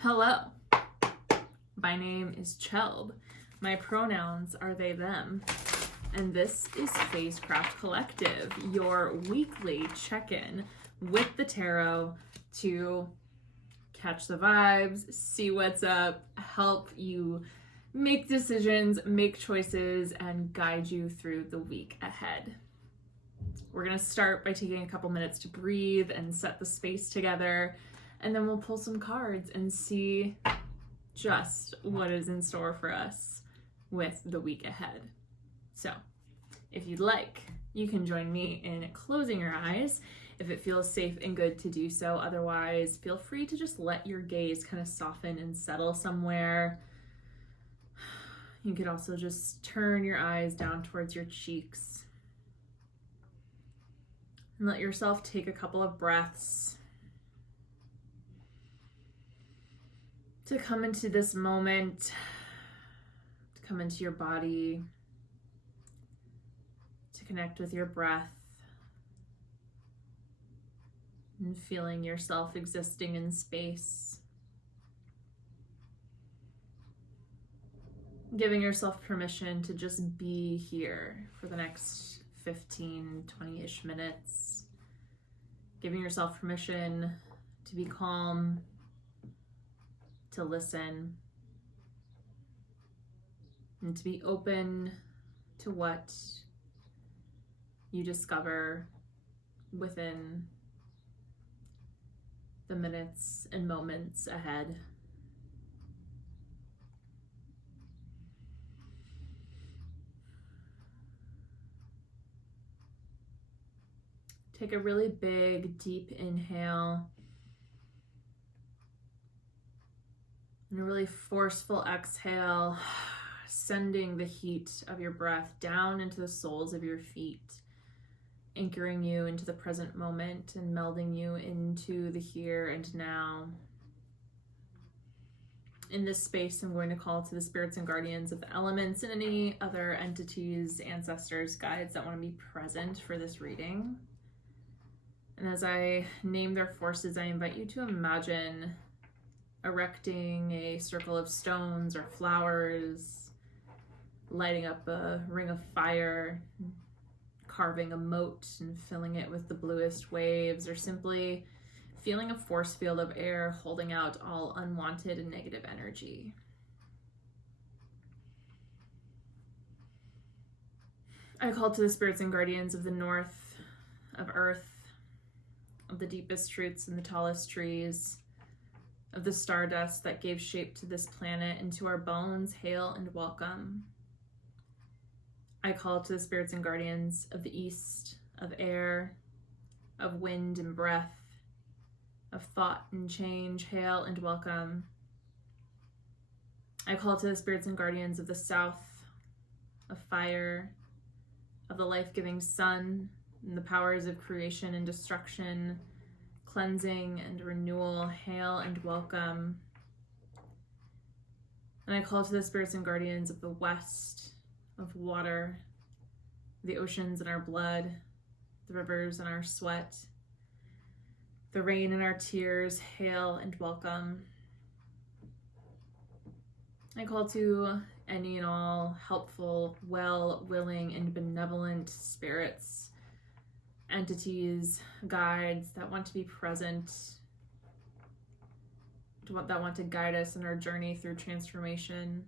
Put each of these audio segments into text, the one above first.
Hello, my name is Chelb. My pronouns are they, them. And this is Phasecraft Collective, your weekly check-in with the tarot to catch the vibes, see what's up, help you make decisions, make choices, and guide you through the week ahead. We're going to start by taking a couple minutes to breathe and set the space together, and then we'll pull some cards and see just what is in store for us with the week ahead. So, if you'd like, you can join me in closing your eyes if it feels safe and good to do so. Otherwise, feel free to just let your gaze kind of soften and settle somewhere. You could also just turn your eyes down towards your cheeks and let yourself take a couple of breaths to come into this moment, to come into your body, to connect with your breath, and feeling yourself existing in space. Giving yourself permission to just be here for the next 15, 20-ish minutes. Giving yourself permission to be calm, to listen, and to be open to what you discover within the minutes and moments ahead. Take a really big, deep inhale and a really forceful exhale, sending the heat of your breath down into the soles of your feet, anchoring you into the present moment and melding you into the here and now. In this space, I'm going to call to the spirits and guardians of the elements and any other entities, ancestors, guides that want to be present for this reading. And as I name their forces, I invite you to imagine erecting a circle of stones or flowers, lighting up a ring of fire, carving a moat and filling it with the bluest waves, or simply feeling a force field of air holding out all unwanted and negative energy. I call to the spirits and guardians of the north, of earth, of the deepest roots and the tallest trees, of the stardust that gave shape to this planet and to our bones, hail and welcome. I call to the spirits and guardians of the east, of air, of wind and breath, of thought and change, hail and welcome. I call to the spirits and guardians of the south, of fire, of the life-giving sun, and the powers of creation and destruction, cleansing and renewal, hail and welcome. And I call to the spirits and guardians of the west, of water, the oceans in our blood, the rivers in our sweat, the rain in our tears, hail and welcome. I call to any and all helpful, well, willing, and benevolent spirits, entities, guides that want to be present, that want to guide us in our journey through transformation.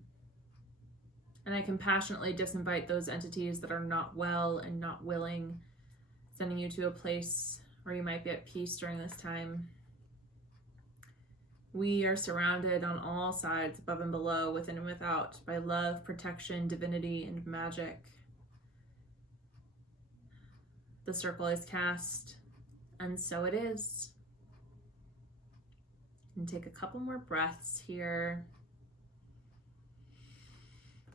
And I compassionately disinvite those entities that are not well and not willing, sending you to a place where you might be at peace during this time. We are surrounded on all sides, above and below, within and without, by love, protection, divinity, and magic. The circle is cast, and so it is. And take a couple more breaths here.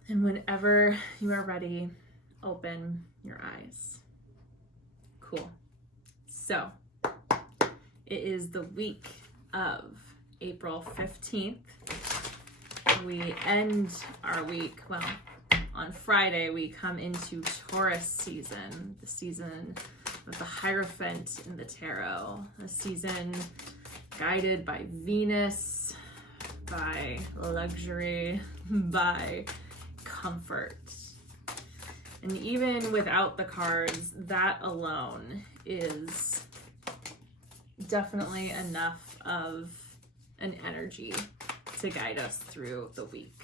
And whenever you are ready, open your eyes. Cool. So, it is the week of April 15th. We end our week, well, on Friday, we come into Taurus season, the season of the Hierophant in the tarot, a season guided by Venus, by luxury, by comfort. And even without the cards, that alone is definitely enough of an energy to guide us through the week.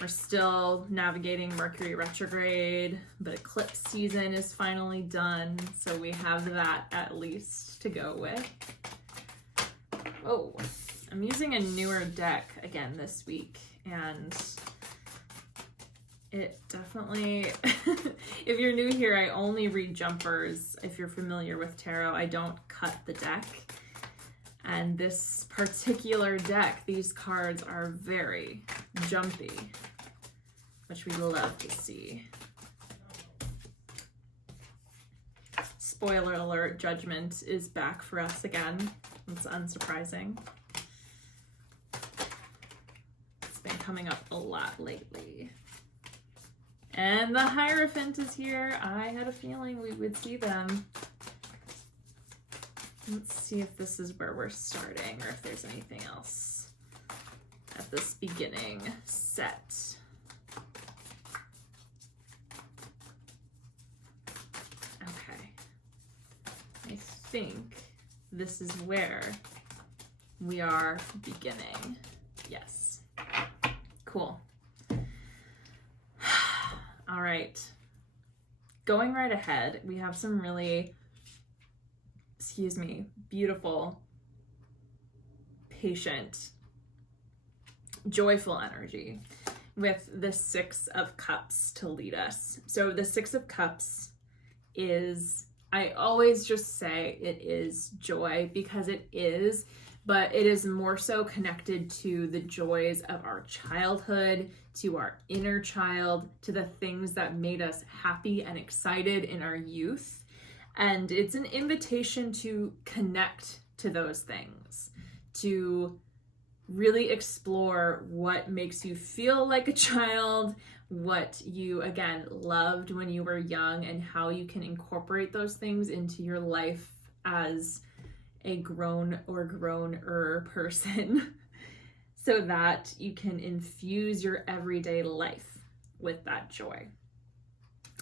We're still navigating Mercury retrograde, but eclipse season is finally done, so we have that at least to go with. Oh, I'm using a newer deck again this week, and it definitely, if you're new here, I only read jumpers. If you're familiar with tarot, I don't cut the deck. And this particular deck, these cards are very jumpy, which we love to see. Spoiler alert, Judgment is back for us again. It's unsurprising. It's been coming up a lot lately. And the Hierophant is here. I had a feeling we would see them. Let's see if this is where we're starting or if there's anything else at this beginning set. Okay. I think this is where we are beginning. Yes. Cool. All right. Going right ahead, we have some really, beautiful, patient, joyful energy with the Six of Cups to lead us. So the Six of Cups is, I always just say it is joy because it is, but it is more so connected to the joys of our childhood, to our inner child, to the things that made us happy and excited in our youth. And it's an invitation to connect to those things, to really explore what makes you feel like a child, what you, again, loved when you were young, and how you can incorporate those things into your life as a grown or grown-er person so that you can infuse your everyday life with that joy.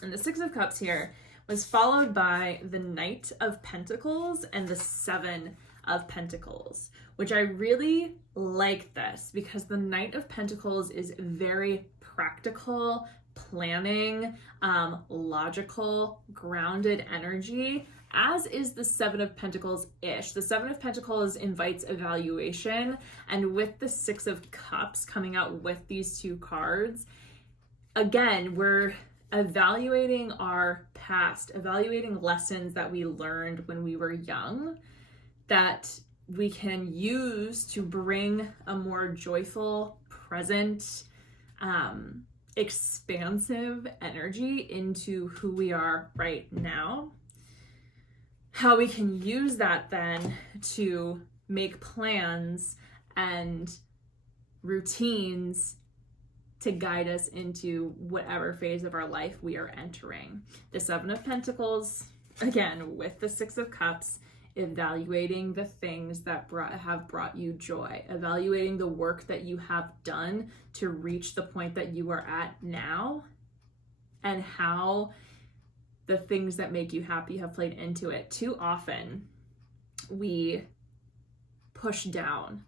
And the Six of Cups here was followed by the Knight of Pentacles and the Seven of Pentacles, which I really like this because the Knight of Pentacles is very practical, planning, logical, grounded energy, as is the Seven of Pentacles-ish. The Seven of Pentacles invites evaluation, and with the Six of Cups coming out with these two cards, again, we're evaluating our past, evaluating lessons that we learned when we were young that we can use to bring a more joyful, present, expansive energy into who we are right now. How we can use that then to make plans and routines to guide us into whatever phase of our life we are entering. The Seven of Pentacles, again, with the Six of Cups, evaluating the things that have brought you joy, evaluating the work that you have done to reach the point that you are at now, and how the things that make you happy have played into it. Too often, we push down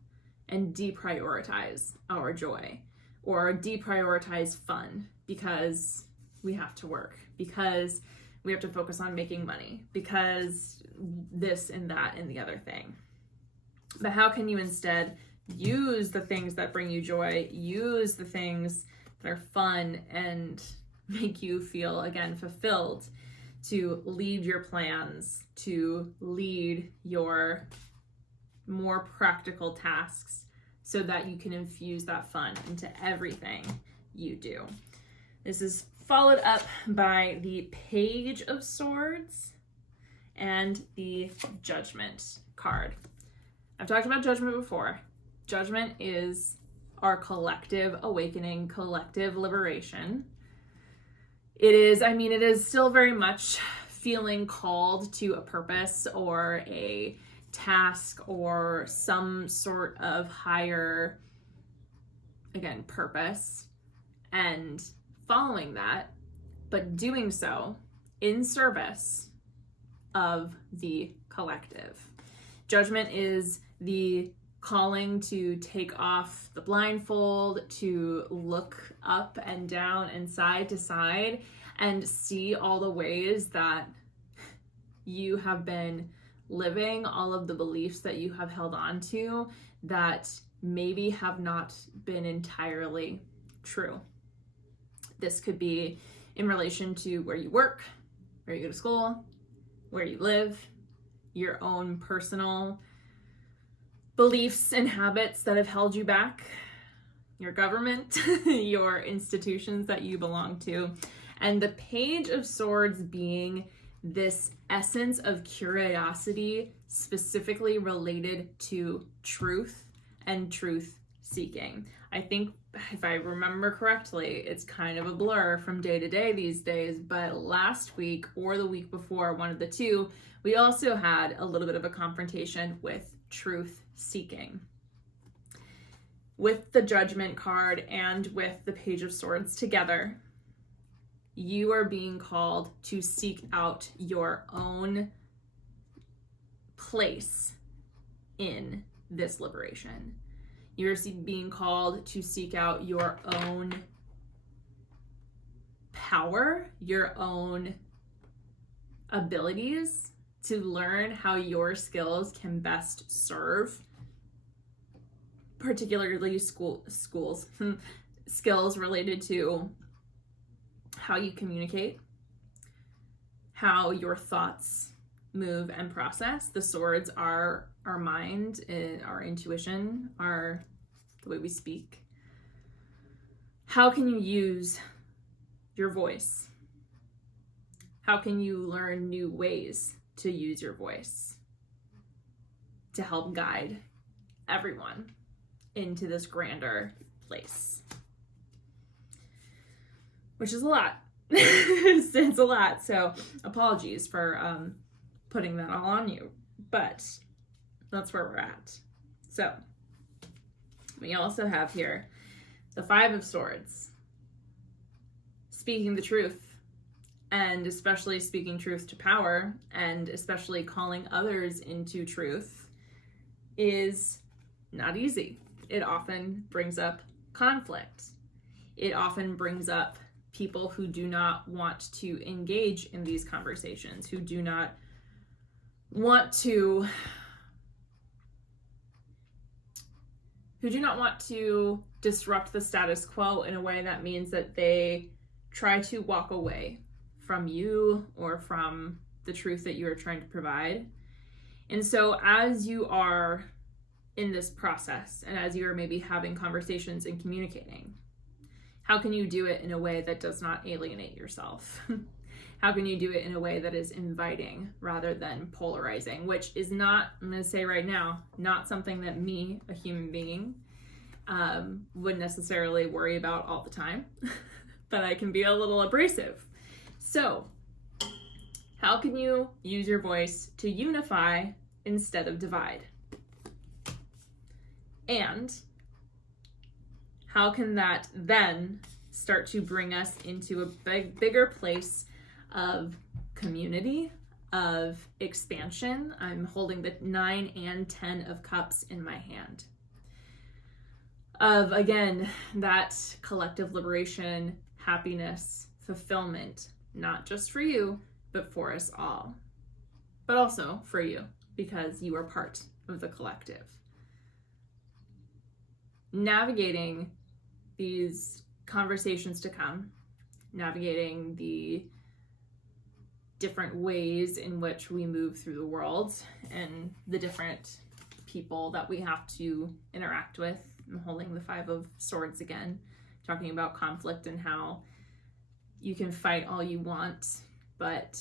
and deprioritize our joy, or deprioritize fun because we have to work, because we have to focus on making money, because this and that and the other thing. But how can you instead use the things that bring you joy, use the things that are fun and make you feel, again, fulfilled, to lead your plans, to lead your more practical tasks so that you can infuse that fun into everything you do. This is followed up by the Page of Swords and the Judgment card. I've talked about Judgment before. Judgment is our collective awakening, collective liberation. It is still very much feeling called to a purpose or a task or some sort of higher, again, purpose, and following that, but doing so in service of the collective. Judgment is the calling to take off the blindfold, to look up and down and side to side and see all the ways that you have been living, all of the beliefs that you have held on to that maybe have not been entirely true. This could be in relation to where you work, where you go to school, where you live, your own personal beliefs and habits that have held you back, your government, your institutions that you belong to, and the Page of Swords being this essence of curiosity specifically related to truth and truth seeking. I think if I remember correctly, it's kind of a blur from day to day these days, but last week or the week before, one of the two, we also had a little bit of a confrontation with truth seeking. With the Judgment card and with the Page of Swords together, you are being called to seek out your own place in this liberation. You're being called to seek out your own power, your own abilities, to learn how your skills can best serve, particularly skills related to how you communicate, how your thoughts move and process. The swords are our mind, our intuition, the way we speak. How can you use your voice? How can you learn new ways to use your voice to help guide everyone into this grander place? Which is a lot. It's a lot. So apologies for putting that all on you. But that's where we're at. So we also have here the Five of Swords. Speaking the truth, and especially speaking truth to power, and especially calling others into truth, is not easy. It often brings up conflict. It often brings up people who do not want to engage in these conversations, who do not want to disrupt the status quo in a way that means that they try to walk away from you or from the truth that you are trying to provide. And so as you are in this process, and as you are maybe having conversations and communicating, how can you do it in a way that does not alienate yourself? How can you do it in a way that is inviting rather than polarizing, which is not, I'm going to say right now, not something that me, a human being, would necessarily worry about all the time, but I can be a little abrasive. So how can you use your voice to unify instead of divide? And how can that then start to bring us into a bigger place of community, of expansion? I'm holding the 9 and 10 of Cups in my hand. Of, again, that collective liberation, happiness, fulfillment, not just for you, but for us all. But also for you, because you are part of the collective. Navigating these conversations to come, navigating the different ways in which we move through the world and the different people that we have to interact with. I'm holding the 5 of Swords again, talking about conflict and how you can fight all you want, but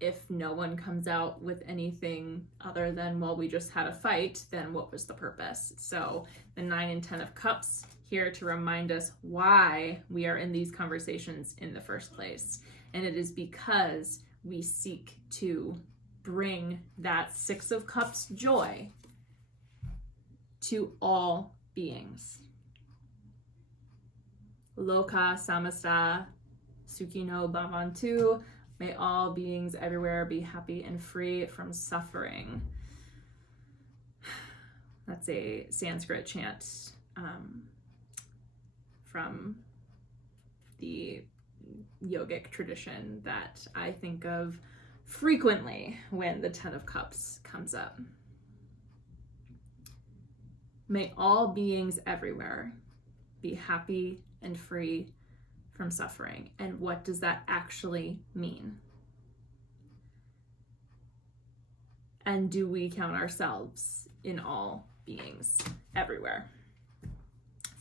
if no one comes out with anything other than, well, we just had a fight, then what was the purpose? So the 9 and 10 of Cups here to remind us why we are in these conversations in the first place. And it is because we seek to bring that Six of Cups joy to all beings. Loka samasta sukino bhavantu. May all beings everywhere be happy and free from suffering. That's a Sanskrit chant from the yogic tradition that I think of frequently when the Ten of Cups comes up. May all beings everywhere be happy and free from suffering. And what does that actually mean? And do we count ourselves in all beings everywhere?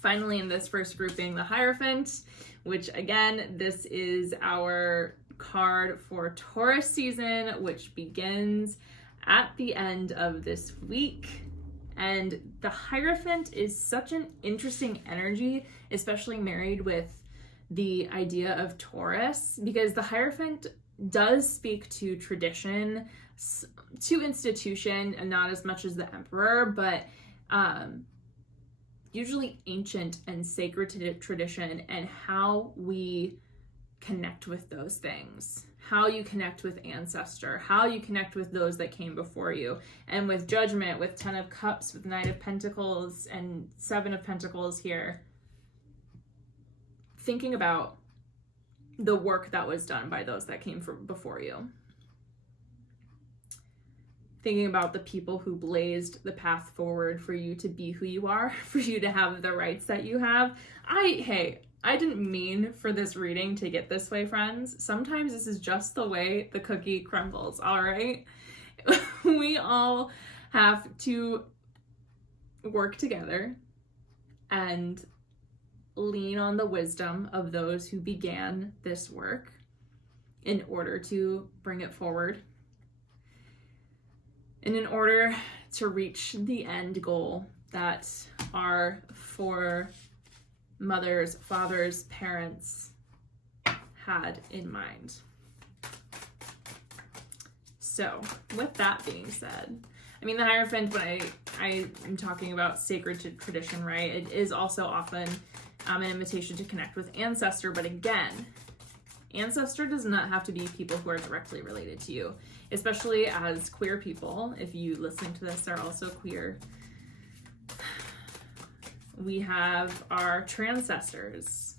Finally, in this first grouping, the Hierophant, which again, this is our card for Taurus season, which begins at the end of this week. And the Hierophant is such an interesting energy, especially married with the idea of Taurus, because the Hierophant does speak to tradition, to institution, and not as much as the Emperor, but usually ancient and sacred tradition, and how we connect with those things, how you connect with ancestor, how you connect with those that came before you, and with Judgment, with Ten of Cups, with Knight of Pentacles, and Seven of Pentacles here. Thinking about the work that was done by those that came from before you. Thinking about the people who blazed the path forward for you to be who you are, for you to have the rights that you have. I didn't mean for this reading to get this way, friends. Sometimes this is just the way the cookie crumbles, all right? We all have to work together and lean on the wisdom of those who began this work in order to bring it forward. And in order to reach the end goal that our foremothers, fathers, parents had in mind. So, with that being said, I mean, the Hierophant, when I am talking about sacred tradition, right, it is also often an invitation to connect with ancestor, but again, ancestor does not have to be people who are directly related to you, especially as queer people. If you listening to this are also queer, we have our transcestors.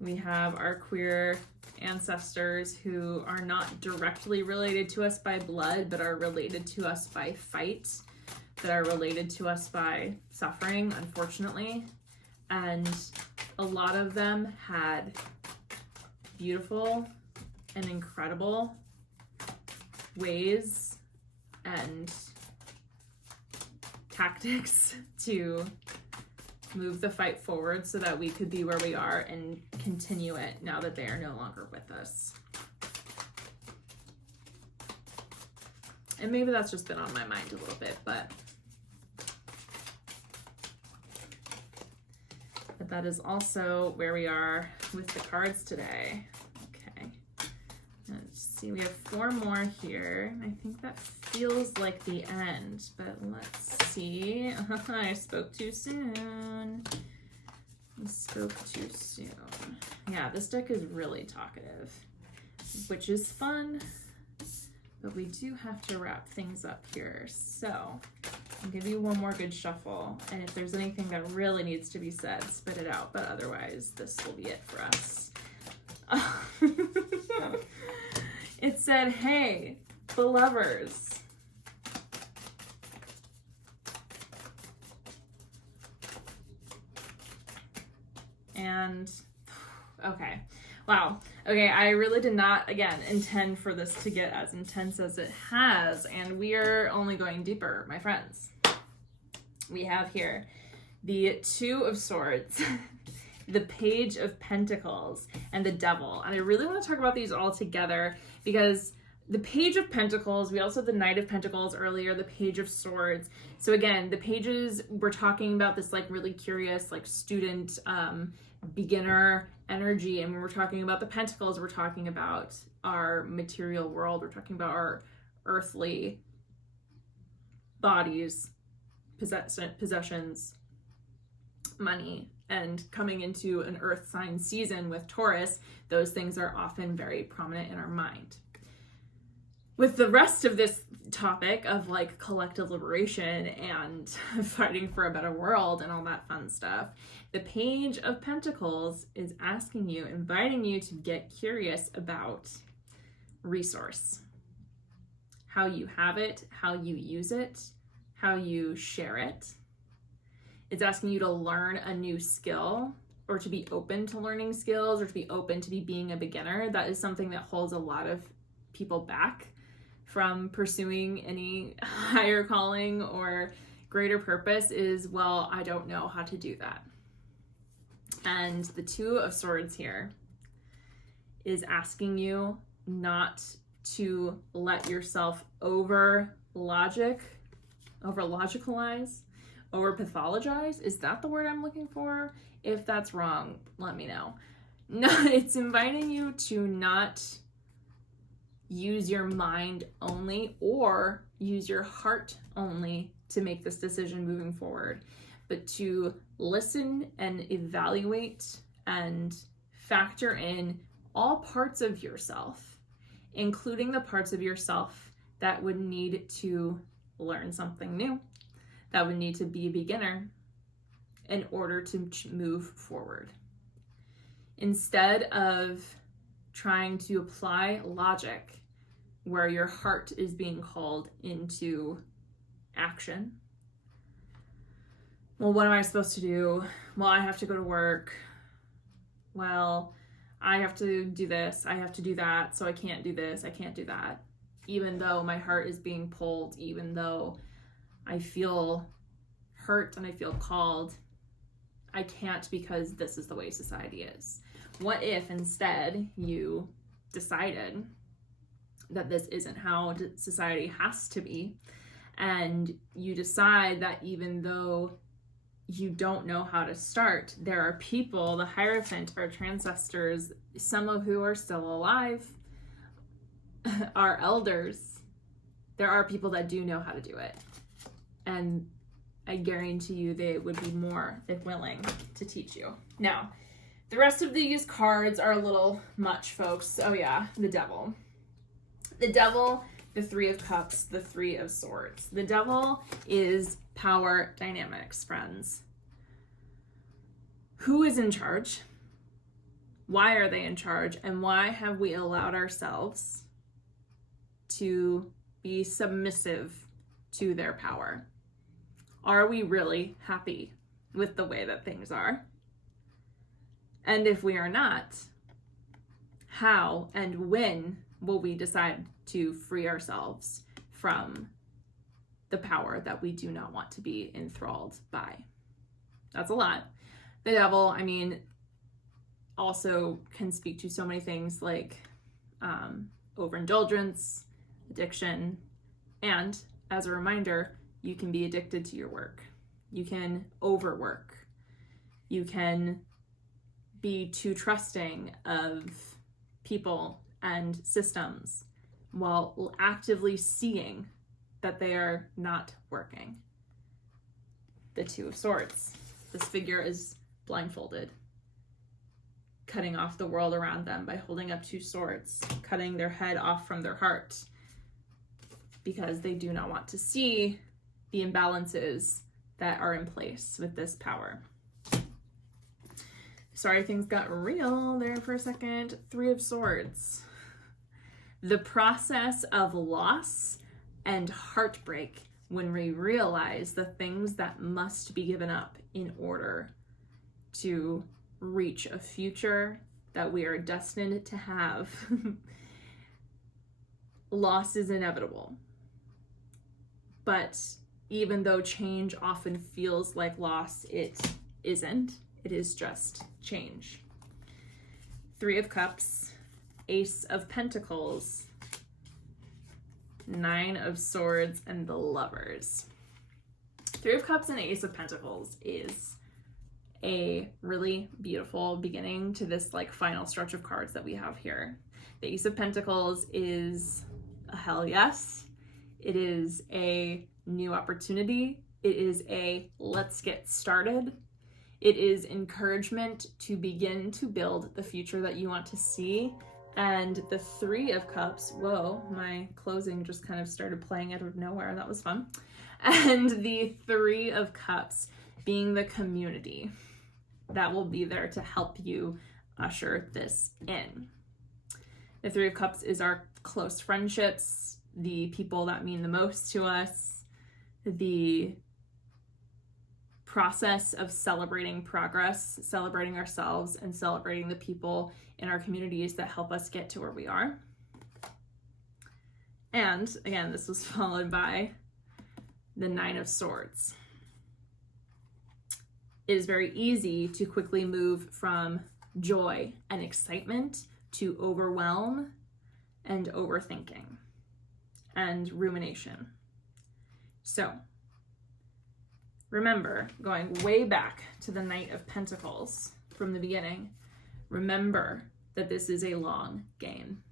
We have our queer ancestors who are not directly related to us by blood, but are related to us by fight, that are related to us by suffering, unfortunately. And a lot of them had beautiful and incredible ways and tactics to move the fight forward so that we could be where we are and continue it now that they are no longer with us. And maybe that's just been on my mind a little bit, but that is also where we are with the cards today. Okay, let's see, we have 4 more here. I think that feels like the end, but let's see. I spoke too soon. I spoke too soon. Yeah, this deck is really talkative, which is fun, but we do have to wrap things up here. So I'll give you one more good shuffle, and if there's anything that really needs to be said, spit it out, but otherwise this will be it for us. It said, hey, the Lovers. And, okay, wow. Okay, I really did not, again, intend for this to get as intense as it has, and we are only going deeper, my friends. We have here the Two of Swords, the Page of Pentacles, and the Devil. And I really want to talk about these all together because the Page of Pentacles, we also had the Knight of Pentacles earlier, the Page of Swords. So again, the pages, we're talking about this like really curious, like student, beginner energy. And when we're talking about the Pentacles, we're talking about our material world. We're talking about earthly bodies, possessions, money, and coming into an earth sign season with Taurus, those things are often very prominent in our mind. With the rest of this topic of like collective liberation and fighting for a better world and all that fun stuff, the Page of Pentacles is asking you, inviting you to get curious about resource. How you have it, how you use it, how you share it. It's asking you to learn a new skill, or to be open to learning skills, or to be open to being a beginner. That is something that holds a lot of people back from pursuing any higher calling or greater purpose is, well, I don't know how to do that. And the Two of Swords here is asking you not to let yourself over logicalize, over pathologize. Is that the word I'm looking for? If that's wrong, let me know. No, it's inviting you to not use your mind only or use your heart only to make this decision moving forward, but to listen and evaluate and factor in all parts of yourself, including the parts of yourself that would need to learn something new, that would need to be a beginner in order to move forward. Instead of trying to apply logic where your heart is being called into action. Well, what am I supposed to do? Well, I have to go to work. Well, I have to do this, I have to do that, so I can't do this, I can't do that. Even though my heart is being pulled, even though I feel hurt and I feel called, I can't because this is the way society is. What if instead you decided that this isn't how society has to be, and you decide that even though you don't know how to start, there are people, the Hierophant, our ancestors, some of who are still alive, our elders, there are people that do know how to do it. And I guarantee you they would be more than willing to teach you. Now, the rest of these cards are a little much, folks. Oh yeah, the Devil. The Devil, the Three of Cups, the Three of Swords. The Devil is power dynamics, friends. Who is in charge? Why are they in charge? And why have we allowed ourselves to be submissive to their power? Are we really happy with the way that things are? And if we are not, how and when will we decide to free ourselves from the power that we do not want to be enthralled by? That's a lot. The Devil, I mean, also can speak to so many things like overindulgence, addiction, and as a reminder, you can be addicted to your work. You can overwork. You can be too trusting of people and systems while actively seeing that they are not working. The Two of Swords. This figure is blindfolded, cutting off the world around them by holding up two swords, cutting their head off from their heart because they do not want to see the imbalances that are in place with this power. Sorry, things got real there for a second. Three of Swords. The process of loss and heartbreak when we realize the things that must be given up in order to reach a future that we are destined to have. Loss is inevitable. But even though change often feels like loss, it isn't. It is just change. Three of Cups, Ace of Pentacles, Nine of Swords, and the Lovers. Three of Cups and Ace of Pentacles is a really beautiful beginning to this like final stretch of cards that we have here. The Ace of Pentacles is a hell yes. It is a new opportunity. It is a let's get started. It is encouragement to begin to build the future that you want to see. And the Three of Cups, whoa, my closing just kind of started playing out of nowhere. That was fun. And the Three of Cups being the community that will be there to help you usher this in. The Three of Cups is our close friendships, the people that mean the most to us, the process of celebrating progress, celebrating ourselves, and celebrating the people in our communities that help us get to where we are. And again, this was followed by the Nine of Swords. It is very easy to quickly move from joy and excitement to overwhelm and overthinking and rumination. So remember, going way back to the Knight of Pentacles from the beginning, remember that this is a long game.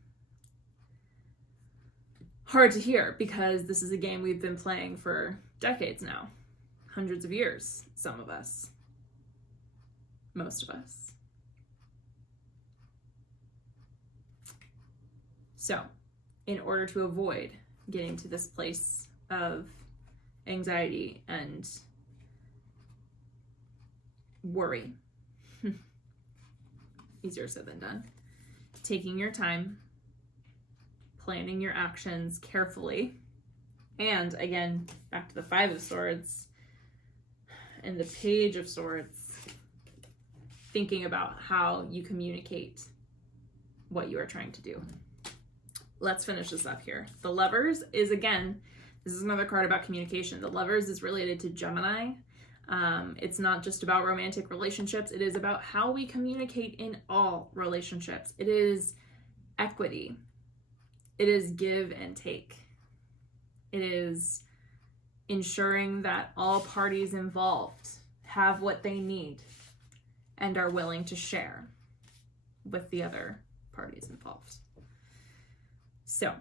Hard to hear because this is a game we've been playing for decades now, hundreds of years, some of us, most of us. So, in order to avoid getting to this place of anxiety and worry, easier said than done, taking your time, planning your actions carefully, and again, back to the Five of Swords and the Page of Swords, thinking about how you communicate what you are trying to do. Let's finish this up here. The Lovers is, again, this is another card about communication. The Lovers is related to Gemini. It's not just about romantic relationships. It is about how we communicate in all relationships. It is equity. It is give and take. It is ensuring that all parties involved have what they need and are willing to share with the other parties involved. So,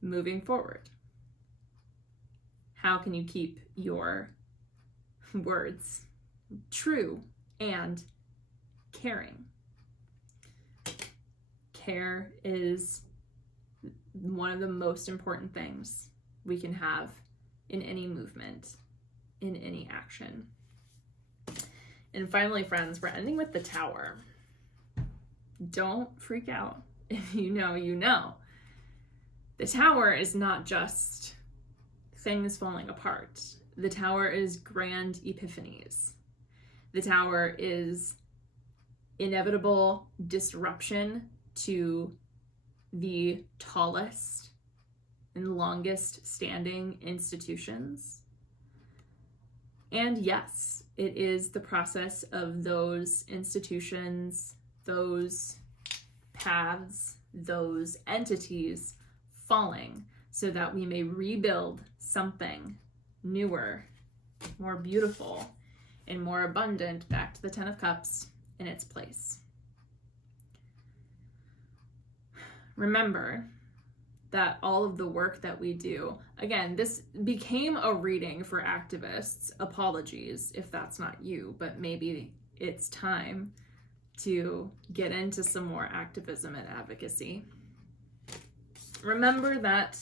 moving forward, how can you keep your words true and caring? Care is one of the most important things we can have in any movement, in any action. And finally, friends, we're ending with the Tower. Don't freak out. If you know, you know. The Tower is not just things falling apart. The Tower is grand epiphanies. The Tower is inevitable disruption to the tallest and longest standing institutions. And yes, it is the process of those institutions, those paths, those entities falling so that we may rebuild something newer, more beautiful, and more abundant back to the Ten of Cups in its place. Remember that all of the work that we do, again, this became a reading for activists. Apologies if that's not you, but maybe it's time to get into some more activism and advocacy. Remember that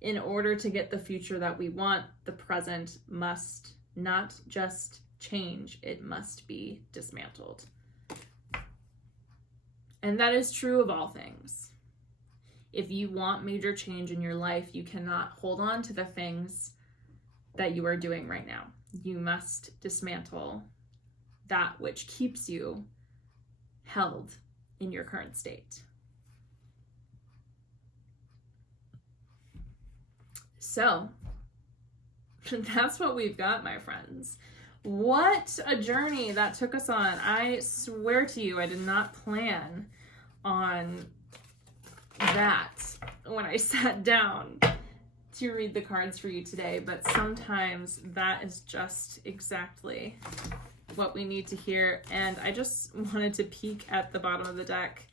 in order to get the future that we want, the present must not just change, it must be dismantled. And that is true of all things. If you want major change in your life, you cannot hold on to the things that you are doing right now. You must dismantle that which keeps you held in your current state. So, that's what we've got, my friends. What a journey that took us on. I swear to you, I did not plan on that when I sat down to read the cards for you today, but sometimes that is just exactly what we need to hear. And I just wanted to peek at the bottom of the deck,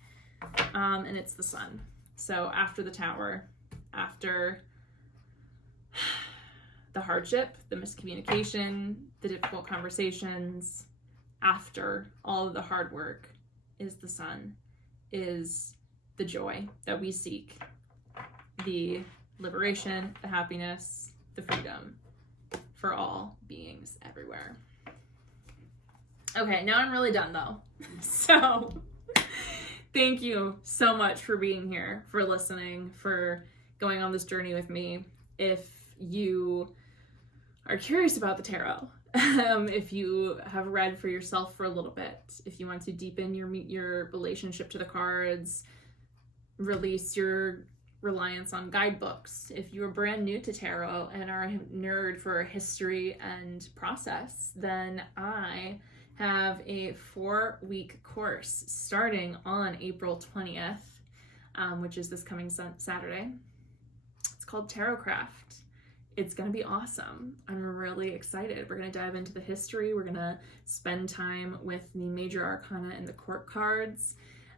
and it's the Sun. So after the Tower after the hardship, the miscommunication, the difficult conversations, after all of the hard work is the sun, is the joy that we seek, the liberation, the happiness, the freedom for all beings everywhere. Okay, now I'm really done though. So thank you so much for being here, for listening, for going on this journey with me. If you are curious about the tarot, if you have read for yourself for a little bit, if you want to deepen your relationship to the cards, release your reliance on guidebooks, if you are brand new to tarot and are a nerd for history and process, then I have a 4-week course starting on April 20th, which is this coming Saturday. It's called TAROTSCOPE. It's going to be awesome. I'm really excited. We're going to dive into the history. We're going to spend time with the major arcana and the court cards.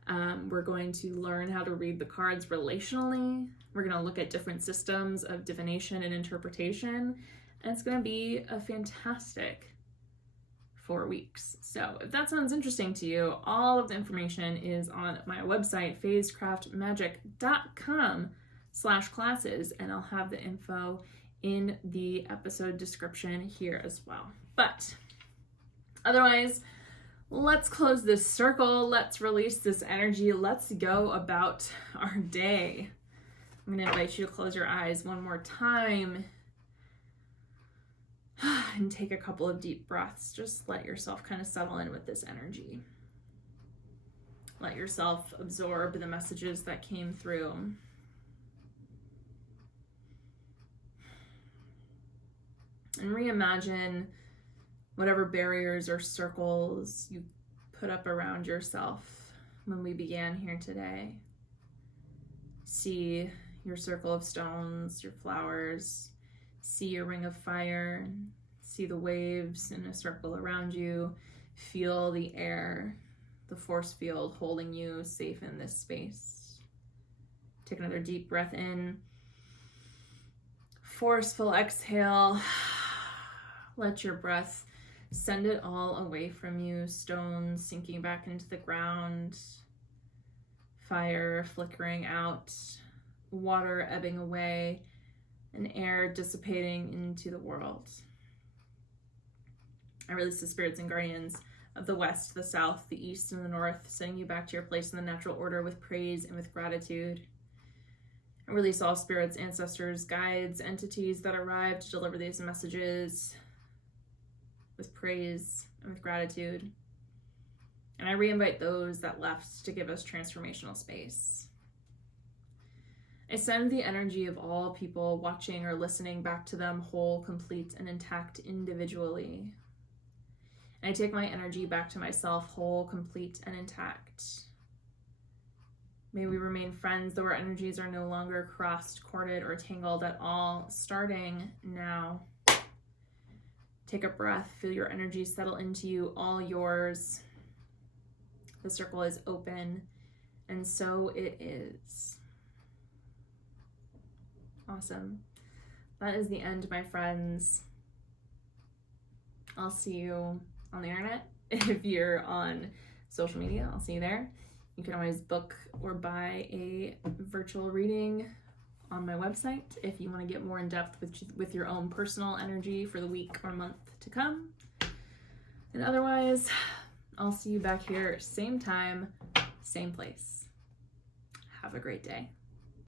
We're going to learn how to read the cards relationally. We're going to look at different systems of divination and interpretation. And it's going to be a fantastic 4 weeks. So if that sounds interesting to you, all of the information is on my website, phasecraftmagic.com/classes, and I'll have the info in the episode description here as well. But otherwise, let's close this circle. Let's release this energy. Let's go about our day. I'm going to invite you to close your eyes one more time and take a couple of deep breaths. Just let yourself kind of settle in with this energy. Let yourself absorb the messages that came through. And reimagine whatever barriers or circles you put up around yourself when we began here today. See your circle of stones, your flowers, see your ring of fire, see the waves in a circle around you, feel the air, the force field holding you safe in this space. Take another deep breath in, forceful exhale. Let your breath send it all away from you. Stones sinking back into the ground, fire flickering out, water ebbing away, and air dissipating into the world. I release the spirits and guardians of the west, the south, the east, and the north, sending you back to your place in the natural order with praise and with gratitude. I release all spirits, ancestors, guides, entities that arrive to deliver these messages with praise and with gratitude. And I reinvite those that left to give us transformational space. I send the energy of all people watching or listening back to them whole, complete, and intact individually. And I take my energy back to myself whole, complete, and intact. May we remain friends, though our energies are no longer crossed, corded, or tangled at all, starting now. Take a breath, feel your energy settle into you, all yours. The circle is open, and so it is. Awesome. That is the end, my friends. I'll see you on the internet. If you're on social media, I'll see you there. You can always book or buy a virtual reading on my website if you want to get more in depth with your own personal energy for the week or month to come. And otherwise, I'll see you back here, same time, same place. Have a great day.